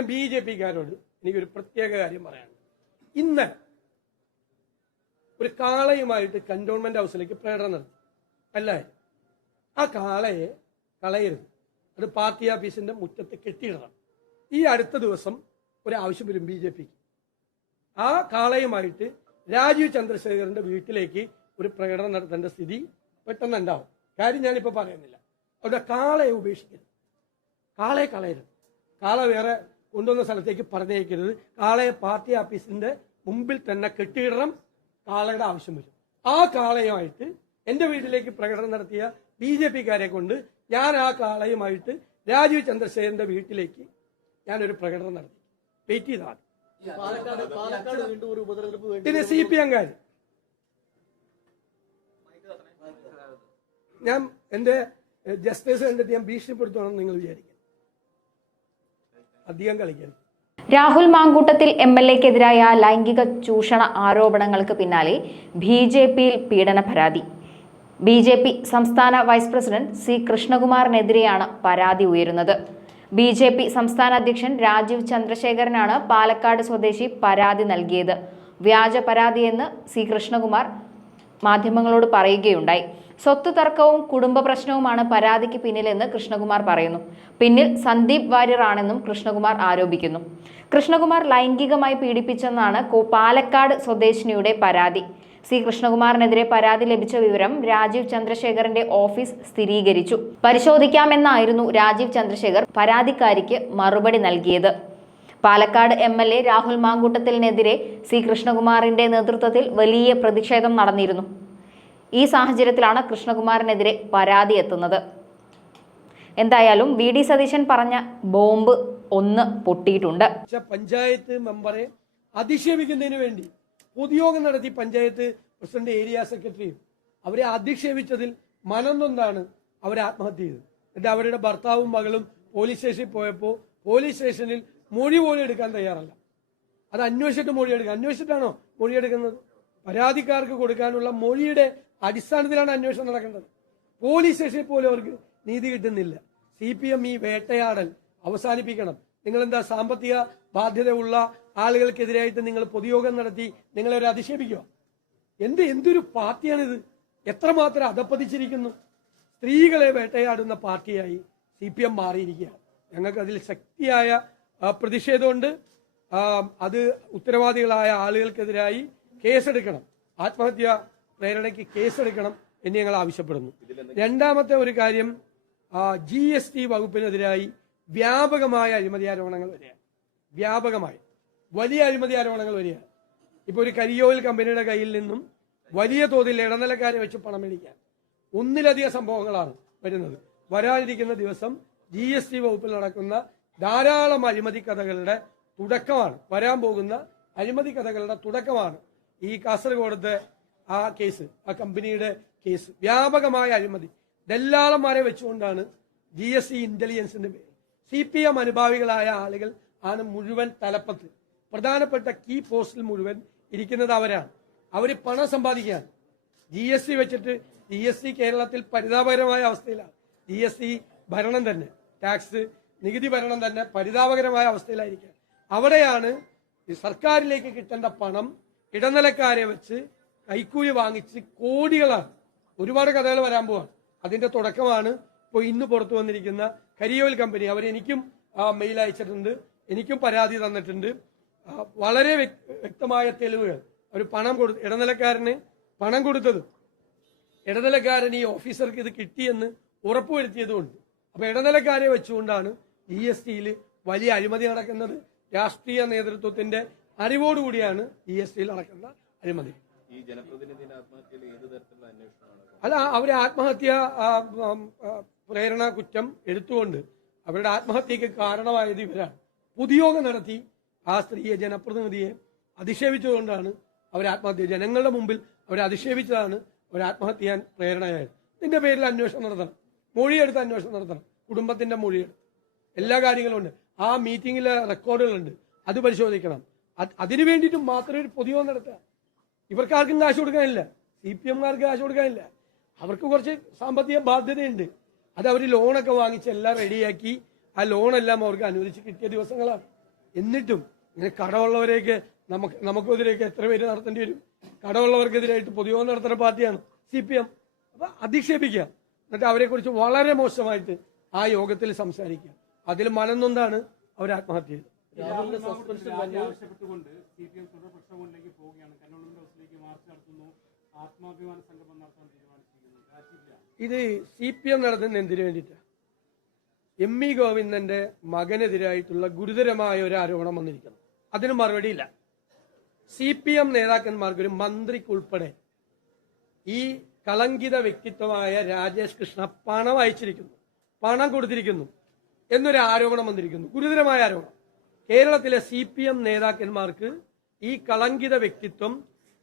B J പിക്കാരോട് എനിക്കൊരു പ്രത്യേക കാര്യം പറയാനുണ്ട്. ഇന്ന് ഒരു കാളയുമായിട്ട് കന്റോൺമെന്റ് ഹൗസിലേക്ക് പ്രകടനം നടത്തി. അല്ലേ? ആ കാളയെ കളയരുത്. അത് പാർട്ടി ഓഫീസിന്റെ മുറ്റത്ത് കെട്ടിയിടണം. ഈ അടുത്ത ദിവസം ഒരു ആവശ്യം വരും ബി ജെ പിക്ക്. ആ കാളയുമായിട്ട് രാജീവ് ചന്ദ്രശേഖരന്റെ വീട്ടിലേക്ക് ഒരു പ്രകടനം നടത്തേണ്ട സ്ഥിതി പെട്ടെന്ന് ഉണ്ടാവും കാര്യം ഞാനിപ്പോ പറയുന്നില്ല. അവിടെ കാളയെ ഉപേക്ഷിക്കരുത്. കാളയെ കളയരുത്. കാള വേറെ കൊണ്ടുവന്ന സ്ഥലത്തേക്ക് പറഞ്ഞേക്കരുത് കാളയെ പാർട്ടി ഓഫീസിന്റെ മുമ്പിൽ തന്നെ കെട്ടിയിടണം. കാളയുടെ ആവശ്യം വരും. ആ കാളയുമായിട്ട് എന്റെ വീട്ടിലേക്ക് പ്രകടനം നടത്തിയ ബി ജെ പിക്കാരെ കൊണ്ട് ഞാൻ ആ കാളയുമായിട്ട് രാജീവ് ചന്ദ്രശേഖരന്റെ വീട്ടിലേക്ക് ഞാനൊരു പ്രകടനം നടത്തി. വെയിറ്റ് വേണ്ടി പിന്നെ സി പി എംകാർ ഞാൻ എന്റെ ജസ്റ്റിസ് കണ്ടിട്ട് ഞാൻ ഭീഷണിപ്പെടുത്തണമെന്ന് നിങ്ങൾ വിചാരിക്കും. അധികം കളിക്കരുത് രാഹുൽ മാങ്കൂട്ടത്തിൽ എം എൽ എക്കെതിരായ ലൈംഗിക ചൂഷണ ആരോപണങ്ങൾക്ക് പിന്നാലെ ബി ജെ പിയിൽ പീഡന പരാതി. ബി ജെ പി സംസ്ഥാന വൈസ് പ്രസിഡന്റ് സി കൃഷ്ണകുമാറിനെതിരെയാണ് പരാതി ഉയരുന്നത്. ബി ജെ പി സംസ്ഥാന അധ്യക്ഷൻ രാജീവ് ചന്ദ്രശേഖരനാണ് പാലക്കാട് സ്വദേശി പരാതി നൽകിയത്. വ്യാജ പരാതിയെന്ന് സി കൃഷ്ണകുമാർ മാധ്യമങ്ങളോട് പറയുകയുണ്ടായി. സ്വത്ത് തർക്കവും കുടുംബ പ്രശ്നവുമാണ് പരാതിക്ക് പിന്നിലെന്ന് കൃഷ്ണകുമാർ പറയുന്നു. പിന്നിൽ സന്ദീപ് വാര്യർ ആണെന്നും കൃഷ്ണകുമാർ ആരോപിക്കുന്നു. കൃഷ്ണകുമാർ ലൈംഗികമായി പീഡിപ്പിച്ചെന്നാണ് പാലക്കാട് സ്വദേശിനിയുടെ പരാതി. സി കൃഷ്ണകുമാറിനെതിരെ പരാതി ലഭിച്ച വിവരം രാജീവ് ചന്ദ്രശേഖറിന്റെ ഓഫീസ് സ്ഥിരീകരിച്ചു. പരിശോധിക്കാമെന്നായിരുന്നു രാജീവ് ചന്ദ്രശേഖർ പരാതിക്കാരിക്ക് മറുപടി നൽകിയത്. Palakkad M L A Rahul മാങ്കൂട്ടത്തിനെതിരെ C കൃഷ്ണകുമാറിന്റെ നേതൃത്വത്തിൽ വലിയ പ്രതിഷേധം നടന്നിരുന്നു. ഈ സാഹചര്യത്തിലാണ് കൃഷ്ണകുമാറിനെതിരെ പരാതി എത്തുന്നത്. എന്തായാലും വി ഡി സതീശൻ പറഞ്ഞ ബോംബ് ഒന്ന് പൊട്ടിയിട്ടുണ്ട്. പഞ്ചായത്ത് മെമ്പറെ അധിക്ഷേപിക്കുന്നതിന് വേണ്ടി പൊതുയോഗം നടത്തി പഞ്ചായത്ത് പ്രസിഡന്റ് ഏരിയ സെക്രട്ടറിയും അവരെ അധിക്ഷേപിച്ചതിൽ മനന്നൊന്നാണ് അവർ അവരെ ആത്മഹത്യ ചെയ്തത്. എന്നിട്ട് അവരുടെ ഭർത്താവും മകളും പോലീസ് സ്റ്റേഷനിൽ പോയപ്പോൾ പോലീസ് സ്റ്റേഷനിൽ മൊഴി പോലും എടുക്കാൻ തയ്യാറല്ല. അത് അന്വേഷിച്ചിട്ട് മൊഴിയെടുക്കുക അന്വേഷിച്ചിട്ടാണോ മൊഴിയെടുക്കുന്നത് പരാതിക്കാർക്ക് കൊടുക്കാനുള്ള മൊഴിയുടെ അടിസ്ഥാനത്തിലാണ് അന്വേഷണം നടക്കേണ്ടത്. പോലീസ് സ്റ്റേഷനിൽ പോലും അവർക്ക് നീതി കിട്ടുന്നില്ല. സി പി എം ഈ വേട്ടയാടൽ അവസാനിപ്പിക്കണം. നിങ്ങൾ എന്താ സാമ്പത്തിക ബാധ്യതയുള്ള ആളുകൾക്കെതിരായിട്ട് നിങ്ങൾ പൊതുയോഗം നടത്തി നിങ്ങളെ ഒരു അധിക്ഷേപിക്കുക എന്ത് എന്തൊരു പാർട്ടിയാണിത്? എത്രമാത്രം അധപ്പതിച്ചിരിക്കുന്നു? സ്ത്രീകളെ വേട്ടയാടുന്ന പാർട്ടിയായി സി പി എം മാറിയിരിക്കുകയാണ്. ഞങ്ങൾക്ക് അതിൽ ശക്തിയായ പ്രതിഷേധമുണ്ട്. അത് ഉത്തരവാദികളായ ആളുകൾക്കെതിരായി കേസെടുക്കണം. ആത്മഹത്യ പ്രേരണയ്ക്ക് കേസെടുക്കണം എന്ന് ഞങ്ങൾ ആവശ്യപ്പെടുന്നു. രണ്ടാമത്തെ ഒരു കാര്യം ജി എസ് ടി വകുപ്പിനെതിരായി വ്യാപകമായ അഴിമതി ആരോപണങ്ങൾ വരികയാണ്. വ്യാപകമായി. വലിയ അഴിമതി ആരോപണങ്ങൾ വരികയാണ്. ഇപ്പൊ ഒരു കരിയോയിൽ കമ്പനിയുടെ കയ്യിൽ നിന്നും വലിയ തോതിൽ ഇടനിലക്കാരെ വെച്ച് പണം മേടിക്കാൻ ഒന്നിലധികം സംഭവങ്ങളാണ് വരുന്നത്. വരാനിരിക്കുന്ന ദിവസം ജി എസ് ടി വകുപ്പിൽ നടക്കുന്ന ധാരാളം അഴിമതി കഥകളുടെ തുടക്കമാണ് വരാൻ പോകുന്ന അഴിമതി കഥകളുടെ തുടക്കമാണ് ഈ കാസർഗോഡത്തെ ആ കേസ് ആ കമ്പനിയുടെ കേസ് വ്യാപകമായ അഴിമതി. ദല്ലാളന്മാരെ വെച്ചുകൊണ്ടാണ് ജി എസ് ഇ ഇന്റലിജൻസിന്റെ പേര്. സി പി എം അനുഭാവികളായ ആളുകൾ ആണ് മുഴുവൻ തലപ്പത്ത്. പ്രധാനപ്പെട്ട കീ പോസ്റ്റിൽ മുഴുവൻ ഇരിക്കുന്നത് അവരാണ്. അവർ പണം സമ്പാദിക്കുകയാണ്. ജി എസ് സി വെച്ചിട്ട് ജി എസ് സി കേരളത്തിൽ പരിതാപകരമായ അവസ്ഥയിലാണ്. ജി എസ് സി ഭരണം തന്നെ ടാക്സ് നികുതി ഭരണം തന്നെ പരിതാപകരമായ അവസ്ഥയിലായിരിക്കുക അവിടെയാണ് സർക്കാരിലേക്ക് കിട്ടേണ്ട പണം ഇടനിലക്കാരെ വെച്ച് കൈക്കൂലി വാങ്ങിച്ച് കോടികളാണ്. ഒരുപാട് കഥകൾ വരാൻ പോവാണ്. അതിന്റെ തുടക്കമാണ് ഇപ്പോൾ ഇന്ന് പുറത്തു വന്നിരിക്കുന്ന കരിയോൽ കമ്പനി. അവർ എനിക്കും മെയിൽ അയച്ചിട്ടുണ്ട്. എനിക്കും പരാതി തന്നിട്ടുണ്ട്. വളരെ വ്യക്തമായ തെളിവുകൾ. അവർ പണം കൊടു ഇടനിലക്കാരന് പണം കൊടുത്തത് ഇടനിലക്കാരൻ ഈ ഓഫീസർക്ക് ഇത് കിട്ടിയെന്ന് ഉറപ്പുവരുത്തിയതുകൊണ്ട് അപ്പൊ ഇടനിലക്കാരെ വെച്ചുകൊണ്ടാണ് ജി എസ് ടിയിൽ വലിയ അഴിമതി നടക്കുന്നത്. രാഷ്ട്രീയ നേതൃത്വത്തിന്റെ അറിവോടുകൂടിയാണ് ഇ എസ് ടിയിൽ നടക്കുന്ന അഴിമതി. അല്ല അവരെ ആത്മഹത്യ പ്രേരണ കുറ്റം എടുത്തുകൊണ്ട് അവരുടെ ആത്മഹത്യക്ക് കാരണമായത് ഇവരാണ്. പൊതുയോഗം നടത്തി ആ സ്ത്രീയെ ജനപ്രതിനിധിയെ അധിക്ഷേപിച്ചതുകൊണ്ടാണ് അവർ ആത്മഹത്യ ജനങ്ങളുടെ മുമ്പിൽ അവരെ അധിക്ഷേപിച്ചതാണ് അവർ ആത്മഹത്യ ചെയ്യാൻ പ്രേരണയായത്. ഇതിന്റെ പേരിൽ അന്വേഷണം നടത്തണം. മൊഴിയെടുത്ത് അന്വേഷണം നടത്തണം. കുടുംബത്തിന്റെ മൊഴിയെടുത്ത്. എല്ലാ കാര്യങ്ങളും ഉണ്ട്. ആ മീറ്റിംഗിലെ റെക്കോർഡുകളുണ്ട്. അത് പരിശോധിക്കണം. അതിനു വേണ്ടിയിട്ട് മാത്രമേ ഒരു പൊതുയോഗം നടത്തുക. ഇവർക്ക് ആർക്കും കാശ് കൊടുക്കാനില്ല. സി പി എംകാർക്ക് കാശ് കൊടുക്കാനില്ല. അവർക്ക് കുറച്ച് സാമ്പത്തിക ബാധ്യതയുണ്ട്. അത് അവർ ലോണൊക്കെ വാങ്ങിച്ച് എല്ലാം റെഡിയാക്കി ആ ലോണെല്ലാം അവർക്ക് അനുവദിച്ച് കിട്ടിയ ദിവസങ്ങളാണ്. എന്നിട്ടും ഇങ്ങനെ കടമുള്ളവരെയൊക്കെ നമുക്ക് നമുക്കെതിരെയൊക്കെ എത്ര പേര് നടത്തേണ്ടി വരും? കടമുള്ളവർക്കെതിരായിട്ട് പൊതുയോഗം നടത്തുന്ന പാർട്ടിയാണ് സി പി എം. അപ്പൊ അധിക്ഷേപിക്കുക. എന്നിട്ട് അവരെക്കുറിച്ച് വളരെ മോശമായിട്ട് ആ യോഗത്തിൽ സംസാരിക്കുക. അതിൽ മനന്നൊന്നാണ് അവർ ആത്മഹത്യ ചെയ്തത്. രാഹുലിന്റെ സസ്പെൻഷൻ രാജി ആവശ്യപ്പെട്ടുകൊണ്ട് സി പി എം തുടർ പോവുകയാണ്. കണ്ണൂർ ഹൗസിലേക്ക് മാർച്ച് നടത്തുന്നു. ആത്മാഭിമാന സംഗമം നടത്താൻ തീരുമാനിച്ചിരിക്കുന്നു. ഇത് സി പി എം നടത്തുന്ന എന്തിനു വേണ്ടിയിട്ടാണ് എം ഇ ഗോവിന്ദന്റെ മകനെതിരായിട്ടുള്ള ഗുരുതരമായ ഒരു ആരോപണം വന്നിരിക്കുന്നു. അതിന് മറുപടിയില്ല സി പി എം നേതാക്കന്മാർക്ക് ഒരു മന്ത്രിക്കുൾപ്പെടെ ഈ കളങ്കിത വ്യക്തിത്വമായ രാജേഷ് കൃഷ്ണ പണം അയച്ചിരിക്കുന്നു. പണം കൊടുത്തിരിക്കുന്നു. എന്നൊരു ആരോപണം വന്നിരിക്കുന്നു. ഗുരുതരമായ ആരോപണം. കേരളത്തിലെ സി പി എം നേതാക്കന്മാർക്ക് ഈ കളങ്കിത വ്യക്തിത്വം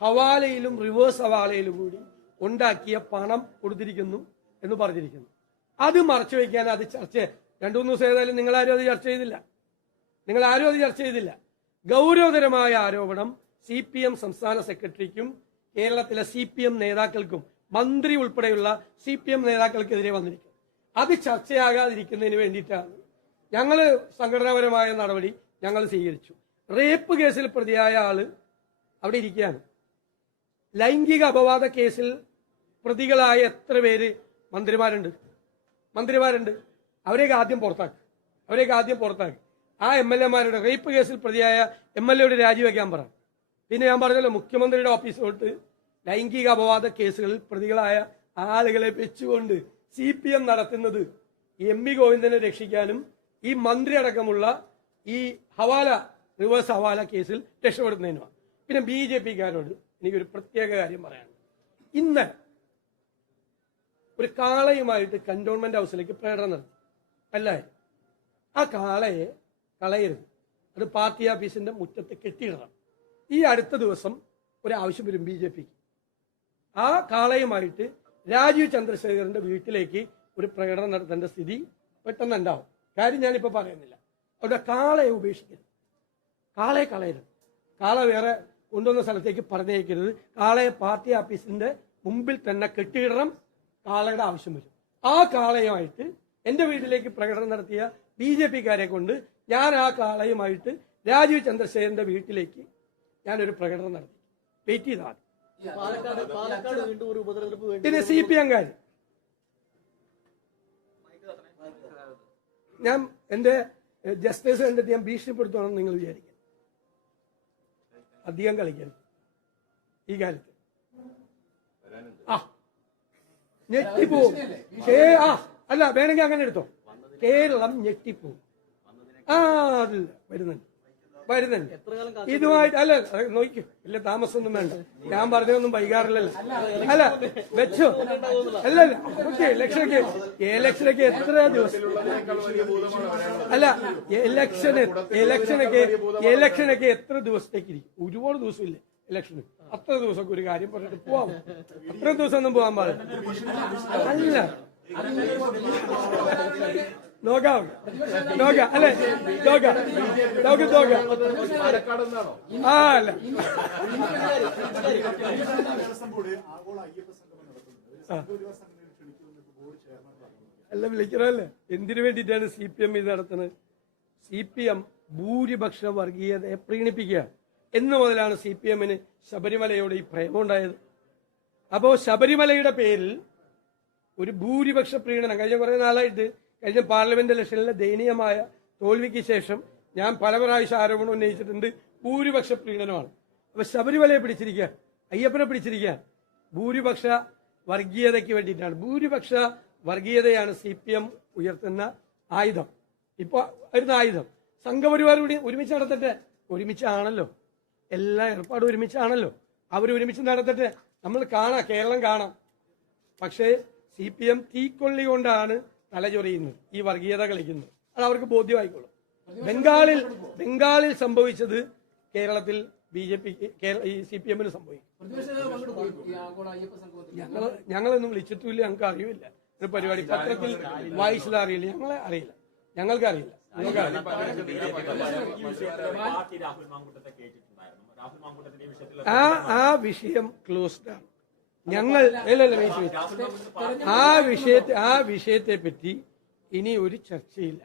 ഹവാലയിലും റിവേഴ്സ് ഹവാലയിലും കൂടി ഉണ്ടാക്കിയ പണം കൊടുത്തിരിക്കുന്നു എന്ന് പറഞ്ഞിരിക്കുന്നു. അത് മറച്ചു വയ്ക്കാൻ അത് ചർച്ച രണ്ടു മൂന്ന് ദിവസം ഏതായാലും നിങ്ങൾ ആരും അത് ചർച്ച ചെയ്തില്ല. നിങ്ങൾ ആരും അത് ചർച്ച ചെയ്തില്ല. ഗൗരവതരമായ ആരോപണം സി പി എം സംസ്ഥാന സെക്രട്ടറിക്കും കേരളത്തിലെ സി പി എം നേതാക്കൾക്കും മന്ത്രി ഉൾപ്പെടെയുള്ള സി പി എം നേതാക്കൾക്കെതിരെ വന്നിരിക്കും അത് ചർച്ചയാകാതിരിക്കുന്നതിന് വേണ്ടിയിട്ടാണ് ഞങ്ങൾ സംഘടനാപരമായ നടപടി ഞങ്ങൾ സ്വീകരിച്ചു. റേപ്പ് കേസിൽ പ്രതിയായ ആൾ അവിടെ ഇരിക്കുകയാണ്. ലൈംഗിക അപവാദ കേസിൽ പ്രതികളായ എത്ര പേര് മന്ത്രിമാരുണ്ട്? മന്ത്രിമാരുണ്ട്. അവരെയൊക്കെ ആദ്യം പുറത്താക്കി. അവരെയൊക്കെ ആദ്യം പുറത്താക്കി. ആ എം എൽ എമാരുടെ റേപ്പ് കേസിൽ പ്രതിയായ എം എൽ എയുടെ രാജിവെക്കാൻ പറ. പിന്നെ ഞാൻ പറഞ്ഞല്ലോ മുഖ്യമന്ത്രിയുടെ ഓഫീസിലോട്ട് ലൈംഗിക അപവാദ കേസുകളിൽ പ്രതികളായ ആളുകളെ വെച്ചുകൊണ്ട് സി പി എം നടത്തുന്നത് എം വി ഗോവിന്ദനെ രക്ഷിക്കാനും ഈ മന്ത്രി അടക്കമുള്ള ഈ ഹവാല റിവേഴ്സ് ഹവാല കേസിൽ രക്ഷപ്പെടുന്നതിനുമാണ് പിന്നെ ബി ജെ പിക്കാരോട് എനിക്കൊരു പ്രത്യേക കാര്യം പറയാനുണ്ട്. ഇന്ന് ഒരു കാളയുമായിട്ട് കന്റോൺമെന്റ് ഹൗസിലേക്ക് പ്രകടനം നടത്തി. എല്ലാവരും ആ കാളയെ കളയരുത്. അത് പാർട്ടി ഓഫീസിന്റെ മുറ്റത്ത് കെട്ടിയിടണം. ഈ അടുത്ത ദിവസം ഒരു ആവശ്യം വരും ബി ജെ പിക്ക്. ആ കാളയുമായിട്ട് രാജീവ് ചന്ദ്രശേഖരന്റെ വീട്ടിലേക്ക് ഒരു പ്രകടനം നടത്തേണ്ട സ്ഥിതി പെട്ടെന്ന് ഉണ്ടാവും കാര്യം ഞാനിപ്പോ പറയുന്നില്ല. അവിടെ കാളയെ ഉപേക്ഷിക്കരുത്. കാളയെ കളയരുത്. കാള വേറെ കൊണ്ടുവന്ന സ്ഥലത്തേക്ക് പറഞ്ഞേക്കരുത് കാളയെ പാർട്ടി ഓഫീസിന്റെ മുമ്പിൽ തന്നെ കെട്ടിയിടണം. കാളയുടെ ആവശ്യം വരും. ആ കാളയുമായിട്ട് എന്റെ വീട്ടിലേക്ക് പ്രകടനം നടത്തിയ ബി ജെ പിക്കാരെ കൊണ്ട് ഞാൻ ആ കാളയുമായിട്ട് രാജീവ് ചന്ദ്രശേഖരന്റെ വീട്ടിലേക്ക് ഞാനൊരു പ്രകടനം നടത്തി. വെയിറ്റ് ചെയ്താൽ പിന്നെ സി പി എംകാർ ഞാൻ എന്റെ ജസ്റ്റിസ് കണ്ടിട്ട് ഞാൻ ഭീഷണിപ്പെടുത്തുവാണെന്ന് നിങ്ങൾ വിചാരിക്കും. അധികം കളിക്കരുത് ഈ കാലത്ത്. ആ. ഞെട്ടിപ്പോവും. കേ- ആ അല്ല വേണമെങ്കിൽ അങ്ങനെ എടുത്തോ. കേരളം ഞെട്ടിപ്പോവും. ആ അതില്ല വരുന്നുണ്ട്. വരുന്നുണ്ട്. ഇതുമായിട്ട് അല്ല നോക്കൂ ഇല്ല താമസമൊന്നും വേണ്ട. ഞാൻ പറഞ്ഞതൊന്നും വൈകാറില്ലല്ലോ അല്ല വെച്ചു. അല്ല അല്ല. ഓക്കെ ഇലക്ഷനൊക്കെ ഇലക്ഷനൊക്കെ എത്ര ദിവസം? അല്ല ഇലക്ഷന് ഇലക്ഷനൊക്കെ ഇലക്ഷനൊക്കെ എത്ര ദിവസത്തേക്ക് ഇരിക്കും? ഒരുപാട് ദിവസമില്ല ഇലക്ഷന്? അത്ര ദിവസമൊക്കെ ഒരു കാര്യം പറഞ്ഞിട്ട് പോവാം. അത്ര ദിവസം ഒന്നും പോകാൻ പാടില്ല. അല്ല. നോക്കാം നോക്കാം അല്ലെ? നോക്കാം നോക്ക് നോക്കാം ആ അല്ല. അല്ല വിളിക്കണല്ലേ എന്തിനു വേണ്ടിയിട്ടാണ് സി പി എം ഇത് നടത്തുന്നത്? സി പി എം ഭൂരിപക്ഷ വർഗീയതയെ പ്രീണിപ്പിക്കുക. എന്ന് മുതലാണ് സി പി എമ്മിന് ശബരിമലയോട് ഈ പ്രേമുണ്ടായത് അപ്പോ ശബരിമലയുടെ പേരിൽ ഒരു ഭൂരിപക്ഷ പ്രീണനം കഴിഞ്ഞ കുറെ നാളായിട്ട് കഴിഞ്ഞ പാർലമെന്റ് ഇലക്ഷനിലെ ദയനീയമായ തോൽവിക്ക് ശേഷം ഞാൻ പല പ്രാവശ്യം ആരോപണം ഉന്നയിച്ചിട്ടുണ്ട്. ഭൂരിപക്ഷ പ്രീണനമാണ് അപ്പൊ ശബരിമലയെ പിടിച്ചിരിക്കുക അയ്യപ്പനെ പിടിച്ചിരിക്കുക ഭൂരിപക്ഷ വർഗീയതയ്ക്ക് വേണ്ടിയിട്ടാണ്. ഭൂരിപക്ഷ വർഗീയതയാണ് സി പി എം ഉയർത്തുന്ന ആയുധം. ഇപ്പൊ വരുന്ന ആയുധം. സംഘപരിവാർ കൂടി ഒരുമിച്ച് നടത്തട്ടെ? ഒരുമിച്ചാണല്ലോ. എല്ലാ ഏർപ്പാടും ഒരുമിച്ചാണല്ലോ. അവർ ഒരുമിച്ച് നടത്തട്ടെ? നമ്മൾ കാണാം കേരളം കാണാം. പക്ഷേ സി പി എം തീക്കൊള്ളി കൊണ്ടാണ് തലചൊറിയുന്നത് ഈ വർഗീയത കളിക്കുന്നു. അത് അവർക്ക് ബോധ്യമായിക്കോളും. ബംഗാളിൽ ബംഗാളിൽ സംഭവിച്ചത് കേരളത്തിൽ ബി ജെ പി ഈ സി പി എമ്മിന് സംഭവിക്കും. ഞങ്ങൾ ഞങ്ങളൊന്നും വിളിച്ചിട്ടില്ല ഞങ്ങൾക്ക് അറിയില്ല. ഒരു പരിപാടി പത്രത്തിൽ വായിച്ചത് അറിയില്ല ഞങ്ങളെ അറിയില്ല. ഞങ്ങൾക്ക് അറിയില്ല. ആ ആ വിഷയം ക്ലോസ്ഡ് ആണ്. ഞങ്ങൾ അല്ലല്ല. ആ വിഷയത്തെ ആ വിഷയത്തെ പറ്റി ഇനി ഒരു ചർച്ചയില്ല.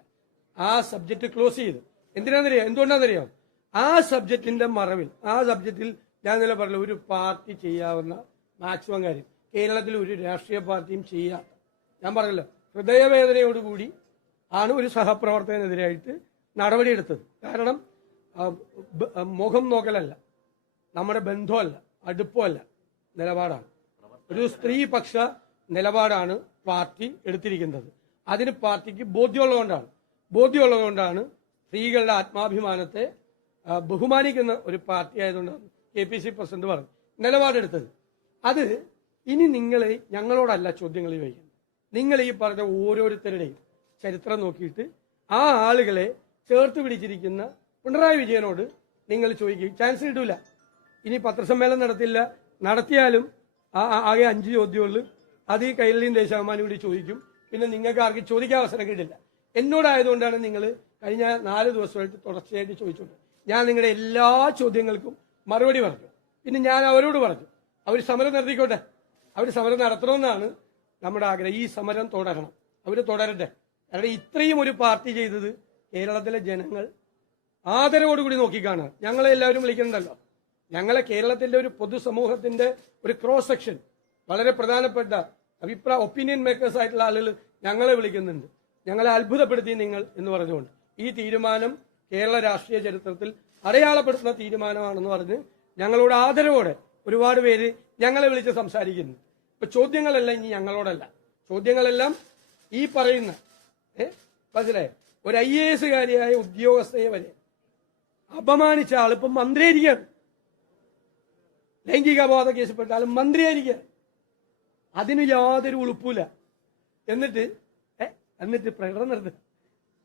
ആ സബ്ജക്ട് ക്ലോസ് ചെയ്ത്. എന്തിനാണെന്നറിയാം എന്തുകൊണ്ടാണെന്നറിയാം ആ സബ്ജക്റ്റിന്റെ മറവിൽ ആ സബ്ജക്റ്റിൽ ഞാൻ നില പറഞ്ഞു ഒരു പാർട്ടി ചെയ്യാവുന്ന മാക്സിമം കാര്യം. കേരളത്തിൽ ഒരു രാഷ്ട്രീയ പാർട്ടിയും ചെയ്യാത്ത ഞാൻ പറഞ്ഞല്ലോ ഹൃദയവേദനയോടുകൂടി ആണ് ഒരു സഹപ്രവർത്തകനെതിരായിട്ട് നടപടിയെടുത്തത്. കാരണം മുഖം നോക്കലല്ല. നമ്മുടെ ബന്ധമല്ല അടുപ്പമല്ല നിലപാടാണ്. ഒരു സ്ത്രീപക്ഷ നിലപാടാണ് പാർട്ടി എടുത്തിരിക്കുന്നത്. അതിന് പാർട്ടിക്ക് ബോധ്യമുള്ളതുകൊണ്ടാണ്. ബോധ്യമുള്ളതുകൊണ്ടാണ് സ്ത്രീകളുടെ ആത്മാഭിമാനത്തെ ബഹുമാനിക്കുന്ന ഒരു പാർട്ടി ആയതുകൊണ്ടാണ് കെ പി സി പ്രസിഡന്റ് പറഞ്ഞു നിലപാടെടുത്തത്. അത് ഇനി നിങ്ങൾ ഞങ്ങളോടല്ല ചോദ്യങ്ങൾ ചോദിക്കുന്നത്. നിങ്ങൾ ഈ പറഞ്ഞ ഓരോരുത്തരുടെയും ചരിത്രം നോക്കിയിട്ട് ആ ആളുകളെ ചേർത്ത് പിടിച്ചിരിക്കുന്ന പിണറായി വിജയനോട് നിങ്ങൾ ചോദിക്കും ചാൻസ് കിട്ടൂല. ഇനി പത്രസമ്മേളനം നടത്തില്ല നടത്തിയാലും ആ ആകെ അഞ്ച് ചോദ്യമുള്ളൂ. അത് ഈ കൈരളിയും ദേശാഭിമാനും കൂടി ചോദിക്കും. പിന്നെ നിങ്ങൾക്ക് ആർക്കും ചോദിക്കാൻ അവസരം കിട്ടില്ല. എന്നോടായതുകൊണ്ടാണ് നിങ്ങൾ കഴിഞ്ഞ നാല് ദിവസമായിട്ട് തുടർച്ചയായിട്ട് ചോദിച്ചുകൊണ്ട് ഞാൻ നിങ്ങളുടെ എല്ലാ ചോദ്യങ്ങൾക്കും മറുപടി പറഞ്ഞു. പിന്നെ ഞാൻ അവരോട് പറഞ്ഞു. അവർ സമരം നടത്തിക്കോട്ടെ അവർ സമരം നടത്തണമെന്നാണ് നമ്മുടെ ആഗ്രഹം. ഈ സമരം തുടരണം. അവർ തുടരട്ടെ. കാരണം ഇത്രയും ഒരു പാർട്ടി ചെയ്തത് കേരളത്തിലെ ജനങ്ങൾ ആദരവോടുകൂടി നോക്കിക്കാണുക. ഞങ്ങളെ എല്ലാവരും വിളിക്കുന്നുണ്ടല്ലോ ഞങ്ങളെ കേരളത്തിന്റെ ഒരു പൊതുസമൂഹത്തിന്റെ ഒരു ക്രോസ് സെക്ഷൻ വളരെ പ്രധാനപ്പെട്ട അഭിപ്രായ ഒപ്പീനിയൻ മേക്കേഴ്സ് ആയിട്ടുള്ള ആളുകൾ ഞങ്ങളെ വിളിക്കുന്നുണ്ട്. ഞങ്ങളെ അത്ഭുതപ്പെടുത്തി നിങ്ങൾ എന്ന് പറഞ്ഞുകൊണ്ട്. ഈ തീരുമാനം കേരള രാഷ്ട്രീയ ചരിത്രത്തിൽ അടയാളപ്പെടുത്തുന്ന തീരുമാനമാണെന്ന് പറഞ്ഞ് ഞങ്ങളോട് ആദരവോടെ ഒരുപാട് പേര് ഞങ്ങളെ വിളിച്ച് സംസാരിക്കുന്നു. ഇപ്പൊ ചോദ്യങ്ങളെല്ലാം ഇനി ഞങ്ങളോടല്ല. ചോദ്യങ്ങളെല്ലാം ഈ പറയുന്ന ഏ ഒരു ഐ എ എസുകാരിയായ ഉദ്യോഗസ്ഥയെ വരെ അപമാനിച്ച ആളിപ്പം മന്ത്രിയായിരിക്കുകയാണ്. ലൈംഗിക അപവാദ കേസിൽപ്പെട്ട ആൾ മന്ത്രിയായിരിക്കുക. അതിന് യാതൊരു ഉളുപ്പൂല എന്നിട്ട് എന്നിട്ട് പ്രകടനം നടത്തുക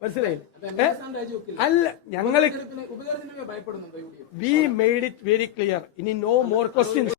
മനസ്സിലായില്ലേ? അല്ല ഞങ്ങൾ we made it very clear ഇനി നോ മോർ ക്വസ്റ്റ്യൻസ്